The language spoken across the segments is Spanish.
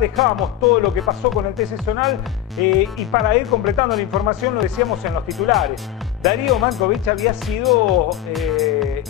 dejamos todo lo que pasó con el TC Zonal y para ir completando la información lo decíamos en los titulares. Darío Mankovic había sido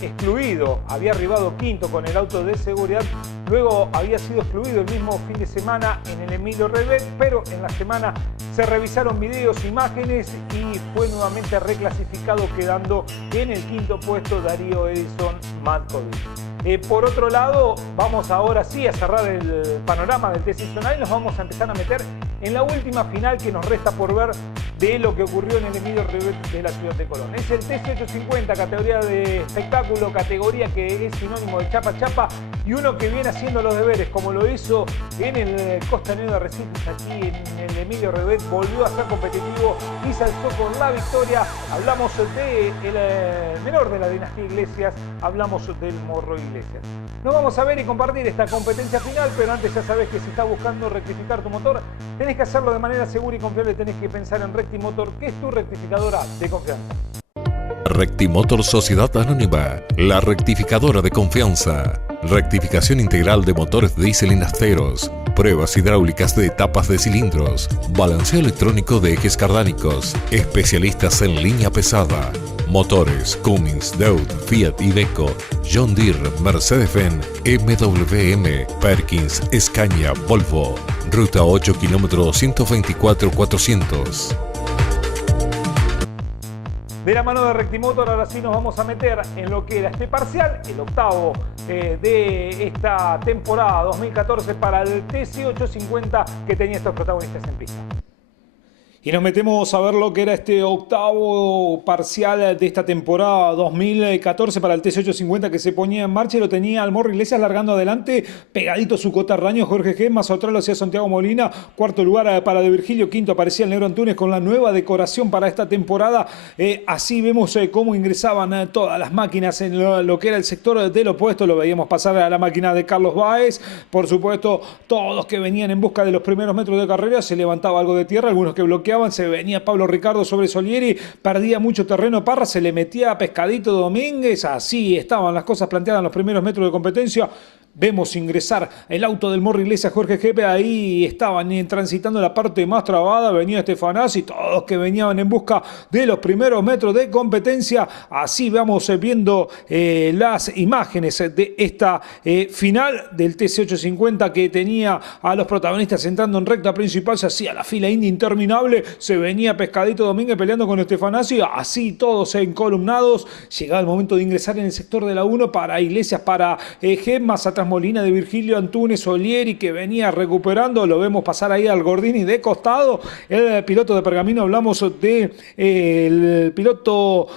excluido, había arribado quinto con el auto de seguridad, luego había sido excluido el mismo fin de semana en el Emilio Revet, pero en la semana se revisaron videos, imágenes y fue nuevamente reclasificado, quedando en el quinto puesto Darío Edison Mankovic. Por otro lado, vamos ahora sí a cerrar el panorama del TC Zonal y nos vamos a empezar a meter en la última final que nos resta por ver de lo que ocurrió en el Emilio Revet de la ciudad de Colón. Es el TC 850, categoría de espectáculo, categoría que es sinónimo de chapa chapa y uno que viene haciendo los deberes como lo hizo en el Costanero de Arrecifes, aquí en el Emilio Revet, volvió a ser competitivo y se alzó con la victoria. Hablamos del menor de la dinastía Iglesias, hablamos del Morro Iglesias. Nos vamos a ver y compartir esta competencia final, pero antes ya sabés que si estás buscando rectificar tu motor, tenés que hacerlo de manera segura y confiable, tenés que pensar en Rectimotor, que es tu rectificadora de confianza. Rectimotor Sociedad Anónima, la rectificadora de confianza. Rectificación integral de motores diésel y nafteros, pruebas hidráulicas de tapas de cilindros, balanceo electrónico de ejes cardánicos, especialistas en línea pesada, motores Cummins, Daewoo, Fiat Iveco, John Deere, Mercedes-Benz, MWM, Perkins, Scania, Volvo. Ruta 8 km 124 400. De la mano de Rectimotor, ahora sí nos vamos a meter en lo que era este parcial, el octavo de esta temporada 2014 para el TC 850 que tenía estos protagonistas en pista. Y nos metemos a ver lo que era este octavo parcial de esta temporada 2014 para el TC 850 que se ponía en marcha y lo tenía al Morro Iglesias largando adelante, pegadito su cotarraño Jorge G, más atrás lo hacía Santiago Molina, cuarto lugar para De Virgilio, quinto aparecía el Negro Antunes con la nueva decoración para esta temporada. Así vemos cómo ingresaban todas las máquinas en lo que era el sector del opuesto, lo veíamos pasar a la máquina de Carlos Báez, por supuesto todos que venían en busca de los primeros metros de carrera, se levantaba algo de tierra, algunos que bloqueaban, se venía Pablo Ricardo sobre Solieri, perdía mucho terreno Parra, se le metía a Pescadito Domínguez, así estaban las cosas planteadas en los primeros metros de competencia. Vemos ingresar el auto del Morro Iglesias Jorge Jepe, ahí estaban transitando la parte más trabada, venía Estefanás y todos que venían en busca de los primeros metros de competencia. Así vamos viendo las imágenes de esta final del TC 850 que tenía a los protagonistas entrando en recta principal, se hacía la fila india interminable, se venía Pescadito Domínguez peleando con Estefanás y así todos encolumnados. Llegaba el momento de ingresar en el sector de la 1 para Iglesias, para G, más atrás Molina, De Virgilio, Antunes, Solieri que venía recuperando, lo vemos pasar ahí al Gordini de costado, el piloto de Pergamino, hablamos de el piloto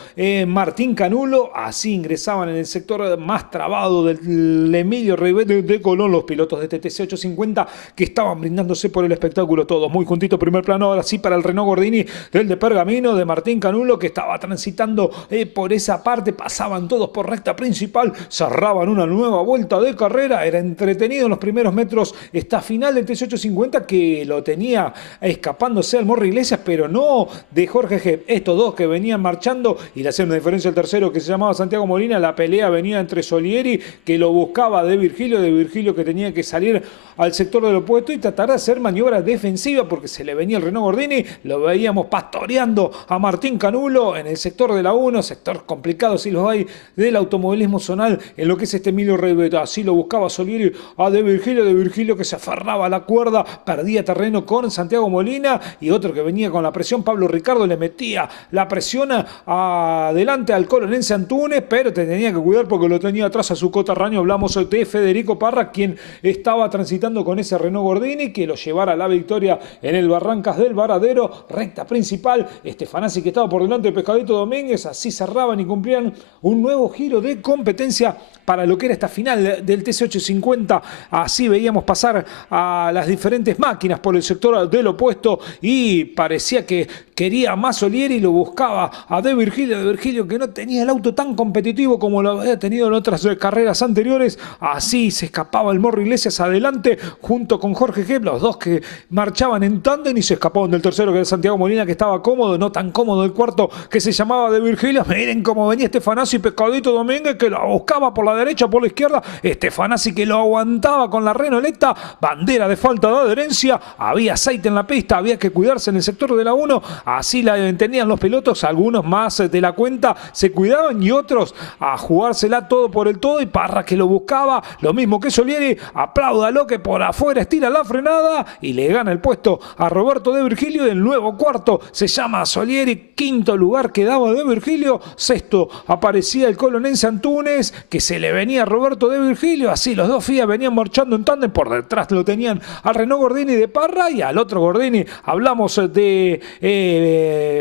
Martín Canulo, así ingresaban en el sector más trabado del Emilio Revet de Colón los pilotos de este TC 850 que estaban brindándose por el espectáculo, todos muy juntitos, primer plano ahora sí para el Renault Gordini del de Pergamino, de Martín Canulo que estaba transitando por esa parte, pasaban todos por recta principal, cerraban una nueva vuelta de carrera. Era entretenido en los primeros metros esta final del TC 850 que lo tenía escapándose al Morro Iglesias, pero no de Jorge G. Estos dos que venían marchando y le hacían una diferencia al tercero que se llamaba Santiago Molina. La pelea venía entre Solieri que lo buscaba de Virgilio que tenía que salir al sector del opuesto y tratar de hacer maniobras defensivas porque se le venía el Renault Gordini. Lo veíamos pastoreando a Martín Canulo en el sector de la 1, sector complicado si los hay del automovilismo zonal en lo que es este Emilio Revet. Así lo buscaba Solieri a De Virgilio que se aferraba a la cuerda, perdía terreno con Santiago Molina y otro que venía con la presión, Pablo Ricardo, le metía la presión adelante al colonense Antunes, pero tenía que cuidar porque lo tenía atrás a su cotarraño. Hablamos de Federico Parra, quien estaba transitando con ese Renault Gordini que lo llevara a la victoria en el Barrancas del Varadero, recta principal. Estefanasi que estaba por delante de Pescadito Domínguez, así cerraban y cumplían un nuevo giro de competencia para lo que era esta final del TC 850. Así veíamos pasar a las diferentes máquinas por el sector del opuesto y parecía que quería más Solieri, lo buscaba a De Virgilio que no tenía el auto tan competitivo como lo había tenido en otras carreras anteriores. Así se escapaba el Morro Iglesias adelante junto con Jorge Gep, los dos que marchaban en tándem, y se escapaban del tercero, que era Santiago Molina, que estaba cómodo, no tan cómodo el cuarto, que se llamaba De Virgilio. Miren cómo venía Stefanazzi y Pescadito Domínguez, que lo buscaba por la derecha, por la izquierda. Stefanazzi que lo aguantaba con la Renoleta, bandera de falta de adherencia, había aceite en la pista, había que cuidarse en el sector de la 1, así la entendían los pilotos, algunos más de la cuenta se cuidaban y otros a jugársela todo por el todo, y Parra que lo buscaba, lo mismo que Solieri, apláudalo que por afuera estira la frenada y le gana el puesto a Roberto De Virgilio. El nuevo cuarto se llama Solieri, quinto lugar quedaba De Virgilio, sexto aparecía el colonense Antunes, que se le venía a Roberto De Virgilio, así los dos FIA venían marchando en tándem, por detrás lo tenían al Renault Gordini de Parra y al otro Gordini, hablamos de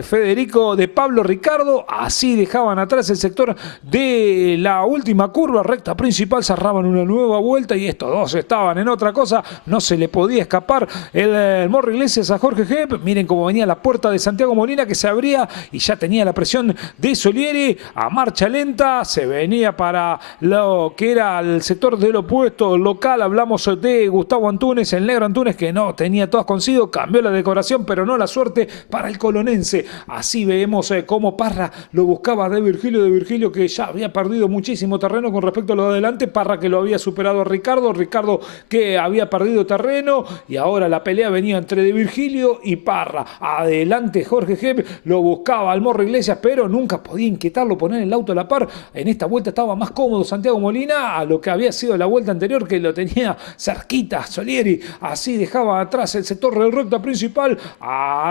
Federico, de Pablo Ricardo, así dejaban atrás el sector de la última curva, recta principal, cerraban una nueva vuelta y estos dos estaban en otra cosa, no se le podía escapar el Morro Iglesias a Jorge Gep. Miren cómo venía la puerta de Santiago Molina, que se abría y ya tenía la presión de Solieri a marcha lenta, se venía para lo que era el sector del opuesto local, hablamos de Gustavo Antunes, el negro Antunes, que no tenía todas consigo, cambió la decoración pero no la suerte para el colonense. Así vemos cómo Parra lo buscaba De Virgilio que ya había perdido muchísimo terreno con respecto a lo de adelante, Parra que lo había superado a Ricardo que había perdido terreno, y ahora la pelea venía entre De Virgilio y Parra. Adelante Jorge Gep lo buscaba al Morro Iglesias, pero nunca podía inquietarlo, poner el auto a la par. En esta vuelta estaba más cómodo Santiago Molina a lo que había sido la vuelta anterior, que lo tenía cerquita Solieri. Así dejaba atrás el sector del recta principal.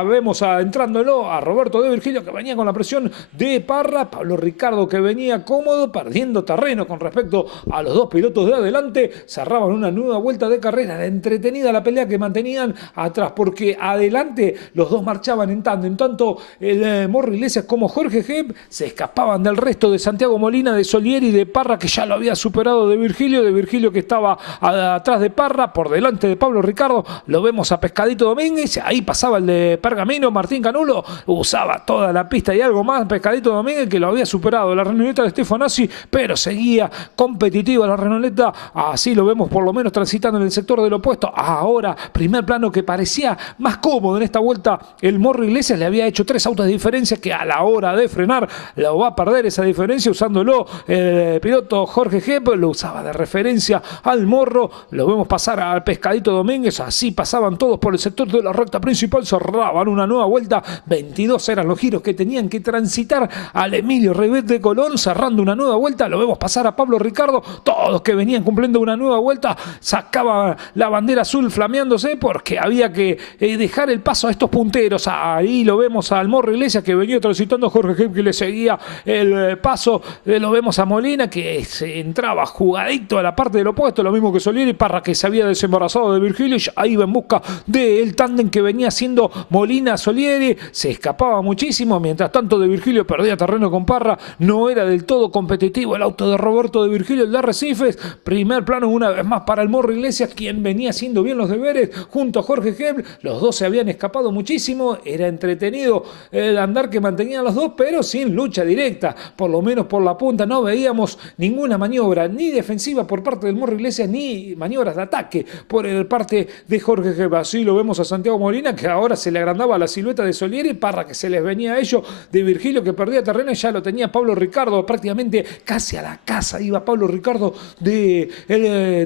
Vemos entrándolo a Roberto De Virgilio, que venía con la presión de Parra, Pablo Ricardo que venía cómodo, perdiendo terreno con respecto a los dos pilotos de adelante. Cerraban una nueva vuelta de carrera, era entretenida la pelea que mantenían atrás, porque adelante los dos marchaban en tándem, tanto el Morro Iglesias como Jorge Gep se escapaban del resto de Santiago Molina, de Solieri y de Parra, que ya lo había superado De Virgilio que estaba atrás de Parra, por delante de Pablo Ricardo. Lo vemos a Pescadito Domínguez, ahí pasaba el de Pergamino, Martín Canulo, usaba toda la pista y algo más Pescadito Domínguez, que lo había superado la Renoleta de Stefanazzi, pero seguía competitiva la Renoleta. Así lo vemos por lo menos transitando en el sector del opuesto. Ahora, primer plano que parecía más cómodo en esta vuelta, el Morro Iglesias le había hecho 3 autos de diferencia, que a la hora de frenar lo va a perder esa diferencia, usándolo el piloto Jorge Gep, lo usaba de referencia al Morro. Lo vemos pasar al Pescadito Domínguez, así pasaban todos por el sector de la recta principal, cerraban una nueva vuelta, 22 eran los giros que tenían que transitar al Emilio Revet de Colón, cerrando una nueva vuelta. Lo vemos pasar a Pablo Ricardo, todos que venían cumpliendo una nueva vuelta, sacaba la bandera azul flameándose porque había que dejar el paso a estos punteros. Ahí lo vemos al Morro Iglesias, que venía transitando a Jorge Gep, que le seguía el paso. Lo vemos a Molina, que se entraba jugadito a la parte del opuesto, lo mismo que Solieri. Parra, que se había desembarazado de Virgilio, ahí iba en busca del tándem que venía haciendo Molina Solieri, se escapaba muchísimo. Mientras tanto De Virgilio perdía terreno con Parra, no era del todo competitivo el auto de Roberto De Virgilio, el de Arrecifes. Primer plano una vez más para el Morro Iglesias, quien venía haciendo bien los deberes junto a Jorge Gep. Los dos se habían escapado muchísimo, era entretenido el andar que mantenían los dos, pero sin lucha directa, por lo menos por la punta no veíamos ninguna maniobra, ni defensiva por parte del Morro Iglesias, ni maniobras de ataque por parte de Jorge Gep. Así lo vemos a Santiago Molina, que ahora se le agrandaba la silueta de Solieri, Parra que se les venía a ellos, De Virgilio que perdía terreno, y ya lo tenía Pablo Ricardo, prácticamente casi a la casa iba Pablo Ricardo de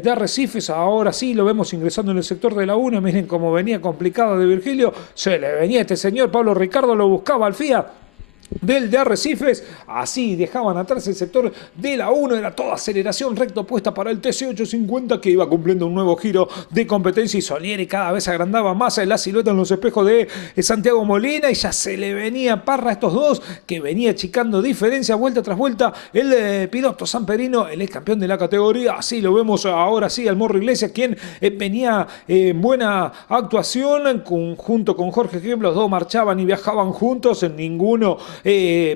Arrecifes. Ahora sí lo vemos ingresando en el sector de la 1, miren cómo venía complicado De Virgilio, se le venía este señor Pablo Ricardo, lo buscaba al FIA del de Arrecifes. Así dejaban atrás el sector de la 1, era toda aceleración recta opuesta para el TC850, que iba cumpliendo un nuevo giro de competencia, y Solieri cada vez agrandaba más la silueta en los espejos de Santiago Molina, y ya se le venía Parra a estos dos, que venía achicando diferencia vuelta tras vuelta el piloto samperino, el ex campeón de la categoría. Así lo vemos ahora sí al Morro Iglesias, quien venía en buena actuación junto con Jorge Gep. Los dos marchaban y viajaban juntos, en ninguno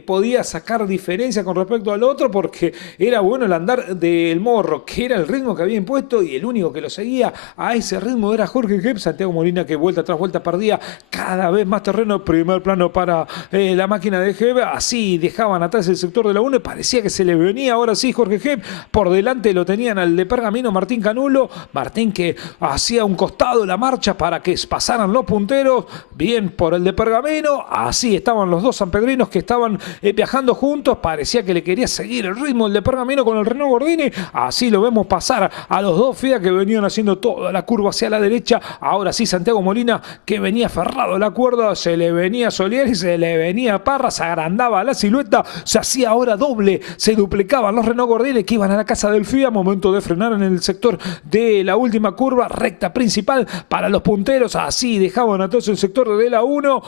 podía sacar diferencia con respecto al otro porque era bueno el andar del Morro, que era el ritmo que había impuesto y el único que lo seguía a ese ritmo era Jorge Gep. Santiago Molina, que vuelta tras vuelta perdía cada vez más terreno. Primer plano para la máquina de Gep, así dejaban atrás el sector de la 1 y parecía que se le venía ahora sí Jorge Gep. Por delante lo tenían al de Pergamino, Martín Canulo. Martín que hacía un costado la marcha para que pasaran los punteros, bien por el de Pergamino. Así estaban los dos sanpedrinos que estaban viajando juntos. Parecía que le quería seguir el ritmo el de Pergamino con el Renault Gordini. Así lo vemos pasar a los dos Fiat que venían haciendo toda la curva hacia la derecha. Ahora sí Santiago Molina, que venía aferrado a la cuerda, se le venía Solieri, se le venía Parra, se agrandaba la silueta, se hacía ahora doble, se duplicaban los Renault Gordini que iban a la casa del FIA. Momento de frenar en el sector de la última curva, recta principal para los punteros. Así dejaban a todos el sector de la 1.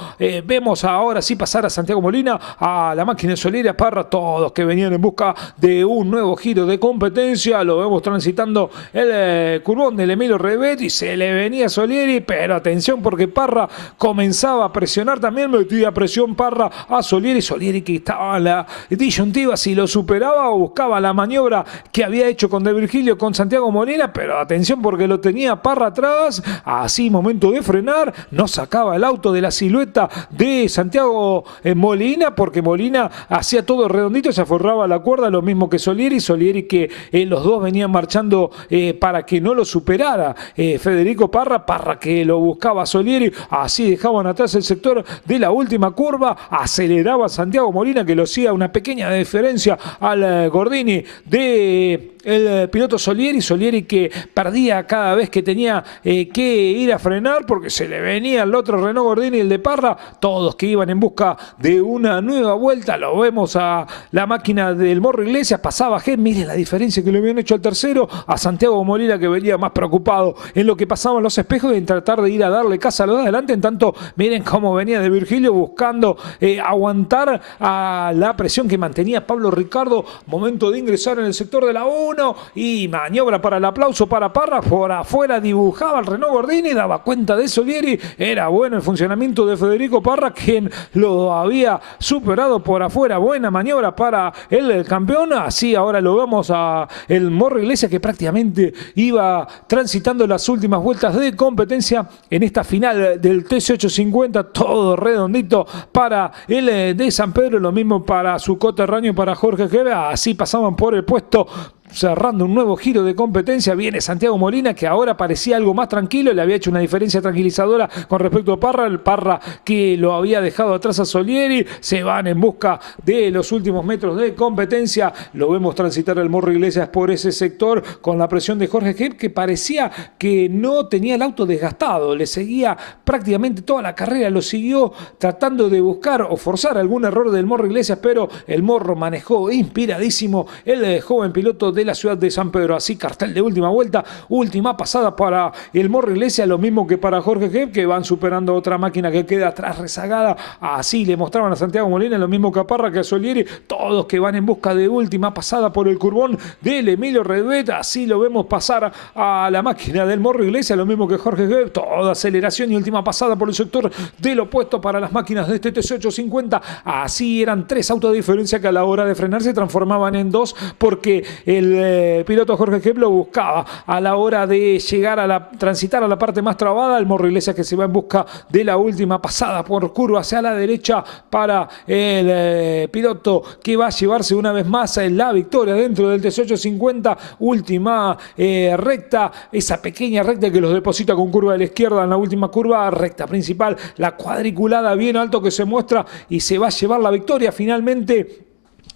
Vemos ahora sí pasar a Santiago Molina, a la máquina de Solieri, a Parra, todos que venían en busca de un nuevo giro de competencia. Lo vemos transitando el curvón del Emilio Rebet y se le venía Solieri, pero atención porque Parra comenzaba a presionar también, metía presión Parra a Solieri. Solieri que estaba en la disyuntiva si lo superaba o buscaba la maniobra que había hecho con De Virgilio con Santiago Molina, pero atención porque lo tenía Parra atrás. Así momento de frenar, no sacaba el auto de la silueta de Santiago Molina porque Molina hacía todo redondito, se aferraba a la cuerda, lo mismo que Solieri que los dos venían marchando para que no lo superara Federico Parra que lo buscaba Solieri. Así dejaban atrás el sector de la última curva, aceleraba Santiago Molina que lo hacía una pequeña diferencia al Gordini de el piloto Solieri que perdía cada vez que tenía que ir a frenar porque se le venía el otro Renault Gordini, el de Parra, todos que iban en busca de una nueva vuelta. Lo vemos a la máquina del Morro Iglesias, pasaba Gep, miren la diferencia que le habían hecho al tercero, a Santiago Molina que venía más preocupado en lo que pasaban los espejos y en tratar de ir a darle casa a los de adelante. En tanto, miren cómo venía De Virgilio buscando aguantar a la presión que mantenía Pablo Ricardo. Momento de ingresar en el sector de la 1 y maniobra para el aplauso para Parra. Por afuera dibujaba el Renault Gordini, daba cuenta de Solieri. Era bueno el funcionamiento de Federico Parra, quien lo había superado por afuera. Buena maniobra para el campeón. Así ahora lo vemos a el Morro Iglesias que prácticamente iba transitando las últimas vueltas de competencia en esta final del TC850. Todo redondito para el de San Pedro, lo mismo para su coterráneo, para Jorge Gep. Así pasaban por el puesto cerrando un nuevo giro de competencia. Viene Santiago Molina, que ahora parecía algo más tranquilo, le había hecho una diferencia tranquilizadora con respecto a Parra, el Parra que lo había dejado atrás a Solieri. Se van en busca de los últimos metros de competencia. Lo vemos transitar el Morro Iglesias por ese sector con la presión de Jorge Gep, que parecía que no tenía el auto desgastado, le seguía prácticamente toda la carrera, lo siguió tratando de buscar o forzar algún error del Morro Iglesias, pero el Morro manejó inspiradísimo el joven piloto de la ciudad de San Pedro. Así cartel de última vuelta, última pasada para el Morro Iglesias, lo mismo que para Jorge Gep, que van superando otra máquina que queda atrás rezagada. Así le mostraban a Santiago Molina, lo mismo que a Parra, que a Solieri, todos que van en busca de última pasada por el curvón del Emilio Rebet. Así lo vemos pasar a la máquina del Morro Iglesias, lo mismo que Jorge Gep, toda aceleración y última pasada por el sector del opuesto para las máquinas de este TC850. Así eran 3 autos de diferencia que a la hora de frenar se transformaban en 2 porque el piloto Jorge Gep lo buscaba a la hora de llegar a transitar a la parte más trabada. El Morro Iglesias que se va en busca de la última pasada por curva hacia la derecha para el piloto que va a llevarse una vez más la victoria dentro del TC850. Última recta, esa pequeña recta que los deposita con curva de la izquierda en la última curva, recta principal, la cuadriculada bien alto que se muestra y se va a llevar la victoria finalmente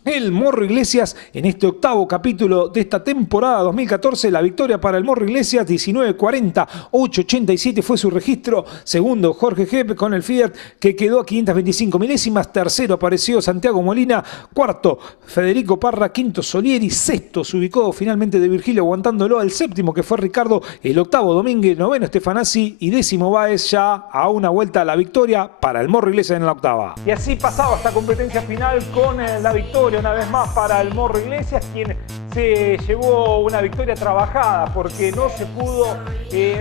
el Morro Iglesias en este octavo capítulo de esta temporada 2014. La victoria para el Morro Iglesias, 19:40, 8:87 fue su registro. Segundo, Jorge Gep con el Fiat que quedó a 525 milésimas. Tercero apareció Santiago Molina. Cuarto, Federico Parra. Quinto, Solieri. Sexto, se ubicó finalmente De Virgilio aguantándolo. El séptimo, que fue Ricardo. El octavo, Domínguez. Noveno, Stefanazzi. Y décimo, Báez, ya a una vuelta a la victoria para el Morro Iglesias en la octava. Y así pasaba esta competencia final con la victoria una vez más para el Morro Iglesias, quien se llevó una victoria trabajada porque no se pudo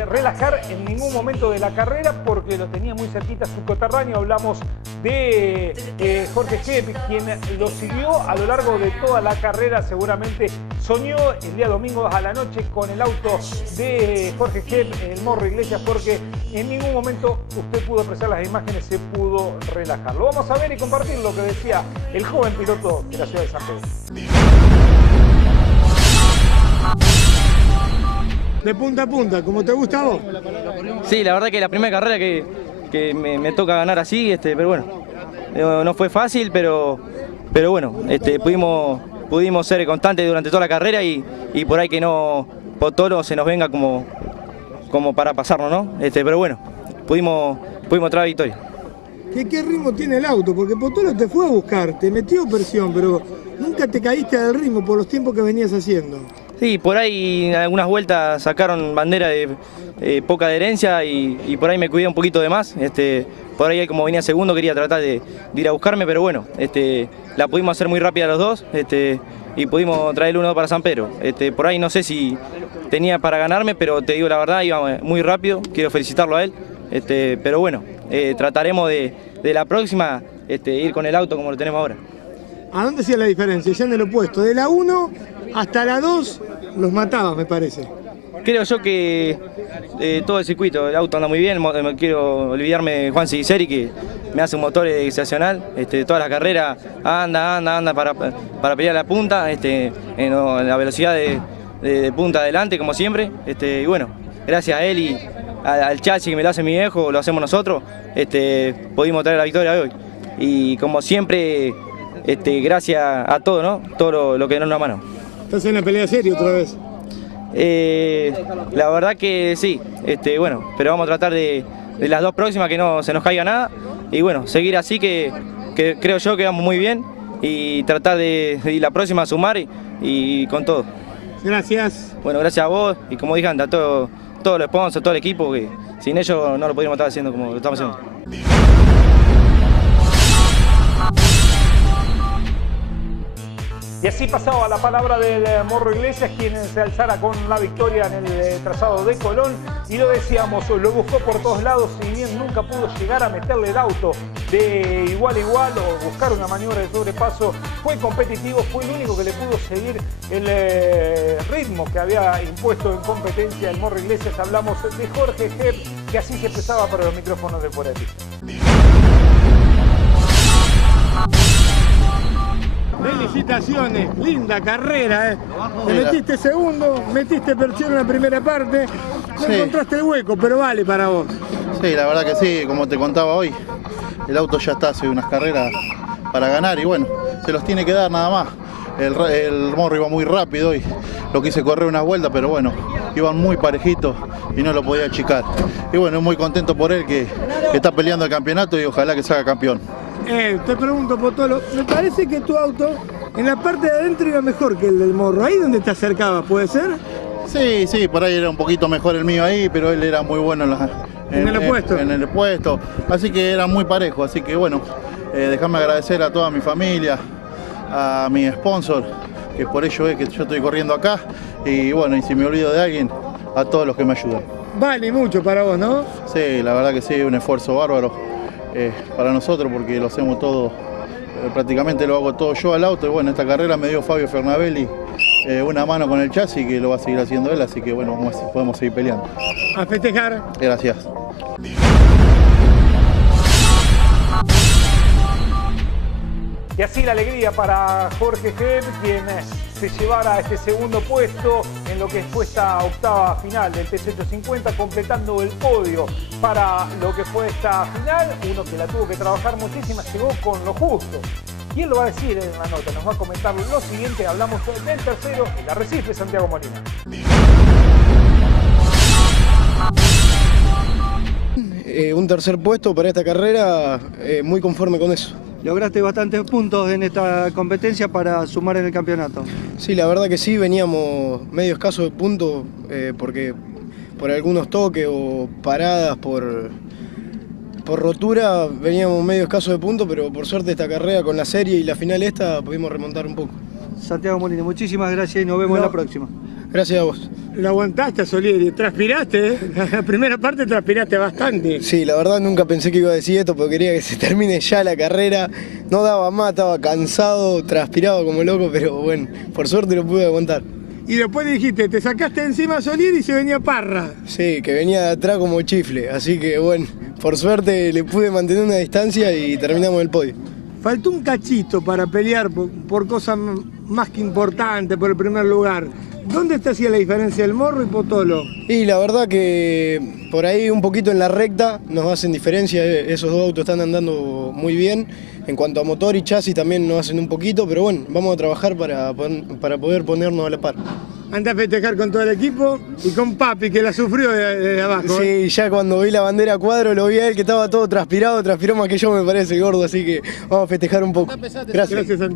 relajar en ningún momento de la carrera porque lo tenía muy cerquita su coterráneo. Hablamos de Jorge Gep, quien lo siguió a lo largo de toda la carrera. Seguramente soñó el día domingo a la noche con el auto de Jorge Gep, el Morro Iglesias, porque en ningún momento usted pudo apreciar las imágenes, se pudo relajar. Lo vamos a ver y compartir lo que decía el joven piloto de la ciudad de San Pedro. De punta a punta, ¿cómo te gusta a vos? Sí, la verdad que la primera carrera que me toca ganar así, pero bueno, no fue fácil, pero bueno, pudimos ser constantes durante toda la carrera y por ahí que no, Potolo se nos venga como para pasarnos, ¿no? Pero bueno, pudimos traer victoria. ¿Qué ritmo tiene el auto? Porque Potolo te fue a buscar, te metió presión, pero nunca te caíste del ritmo por los tiempos que venías haciendo. Sí, por ahí en algunas vueltas sacaron bandera de poca adherencia y por ahí me cuidé un poquito de más. Por ahí como venía segundo quería tratar de ir a buscarme, pero bueno, la pudimos hacer muy rápida los dos y pudimos traer el 1-2 para San Pedro. Por ahí no sé si tenía para ganarme, pero te digo la verdad, iba muy rápido, quiero felicitarlo a él. Pero bueno, trataremos de la próxima ir con el auto como lo tenemos ahora. ¿A dónde hacía la diferencia? Ya en el opuesto, de la 1 hasta la 2 los matabas, me parece. Creo yo que todo el circuito, el auto anda muy bien, no quiero olvidarme de Juan Sigiceri, que me hace un motor excepcional, toda la carrera anda para pelear la punta, en la velocidad de punta adelante como siempre, y bueno, gracias a él y al chasis que me lo hace mi viejo, lo hacemos nosotros, pudimos traer la victoria de hoy. Y como siempre, gracias a todo, ¿no? Todo lo que nos da mano. ¿Estás en la pelea seria otra vez? La verdad que sí, bueno, pero vamos a tratar de las dos próximas que no se nos caiga nada y bueno, seguir así que creo yo que vamos muy bien y tratar de ir la próxima a sumar y con todo. Gracias. Bueno, gracias a vos y como dije antes, a todos los sponsors, todo el equipo, que sin ellos no lo podríamos estar haciendo como lo estamos haciendo. Y así pasaba la palabra del Morro Iglesias, quien se alzara con la victoria en el trazado de Colón. Y lo decíamos, lo buscó por todos lados, si bien nunca pudo llegar a meterle el auto de igual a igual o buscar una maniobra de sobrepaso, fue competitivo, fue el único que le pudo seguir el ritmo que había impuesto en competencia el Morro Iglesias. Hablamos de Jorge Gep, que así se expresaba para los micrófonos de Fuera de Pista. Felicitaciones, linda carrera, Te metiste segundo, metiste perchero en la primera parte, no encontraste el hueco, pero vale para vos. Sí, la verdad que sí, como te contaba hoy, el auto ya está hace unas carreras para ganar y bueno, se los tiene que dar nada más. El Morro iba muy rápido y lo quise correr unas vueltas, pero bueno, iban muy parejitos y no lo podía achicar. Y bueno, muy contento por él que está peleando el campeonato y ojalá que salga campeón. Te pregunto, Potolo, me parece que tu auto en la parte de adentro iba mejor que el del Morro. ¿Ahí donde te acercaba, puede ser? Sí, por ahí era un poquito mejor el mío ahí, pero él era muy bueno en el opuesto. Así que era muy parejo, así que bueno, déjame agradecer a toda mi familia, a mi sponsor, que por ello es que yo estoy corriendo acá. Y bueno, y si me olvido de alguien, a todos los que me ayudan. Vale mucho para vos, ¿no? Sí, la verdad que sí, un esfuerzo bárbaro. Para nosotros porque lo hacemos todo, prácticamente lo hago todo yo al auto y bueno, esta carrera me dio Fabio Fernabelli una mano con el chasis que lo va a seguir haciendo él, así que bueno, podemos seguir peleando. A festejar. Gracias. Y así la alegría para Jorge Gep, quien se llevara este segundo puesto en lo que fue esta octava final del TC850, completando el podio para lo que fue esta final. Uno que la tuvo que trabajar muchísimo, llegó con lo justo. ¿Quién lo va a decir en la nota? Nos va a comentar lo siguiente. Hablamos del tercero, el Arrecife, Santiago Molina. Un tercer puesto para esta carrera, muy conforme con eso. Lograste bastantes puntos en esta competencia para sumar en el campeonato. Sí, la verdad que sí, veníamos medio escasos de puntos porque por algunos toques o paradas por rotura veníamos medio escasos de puntos, pero por suerte esta carrera con la serie y la final esta pudimos remontar un poco. Santiago Molina, muchísimas gracias y nos vemos en la próxima. Gracias a vos. Lo aguantaste a Solieri, transpiraste, ¿eh? La primera parte transpiraste bastante. Sí, la verdad nunca pensé que iba a decir esto, porque quería que se termine ya la carrera. No daba más, estaba cansado, transpirado como loco, pero bueno, por suerte lo pude aguantar. Y después dijiste, te sacaste encima a Solieri y se venía Parra. Sí, que venía de atrás como chifle, así que bueno, por suerte le pude mantener una distancia y terminamos el podio. Faltó un cachito para pelear por cosas más que importantes, por el primer lugar. ¿Dónde te hacía la diferencia el Morro y Potolo? Y la verdad que por ahí un poquito en la recta nos hacen diferencia, esos dos autos están andando muy bien. En cuanto a motor y chasis también nos hacen un poquito, pero bueno, vamos a trabajar para poder ponernos a la par. Anda a festejar con todo el equipo y con Papi, que la sufrió de abajo. Sí, ya cuando vi la bandera a cuadro lo vi a él que estaba todo transpirado, transpiró más que yo me parece, gordo, así que vamos a festejar un poco. Gracias. Gracias.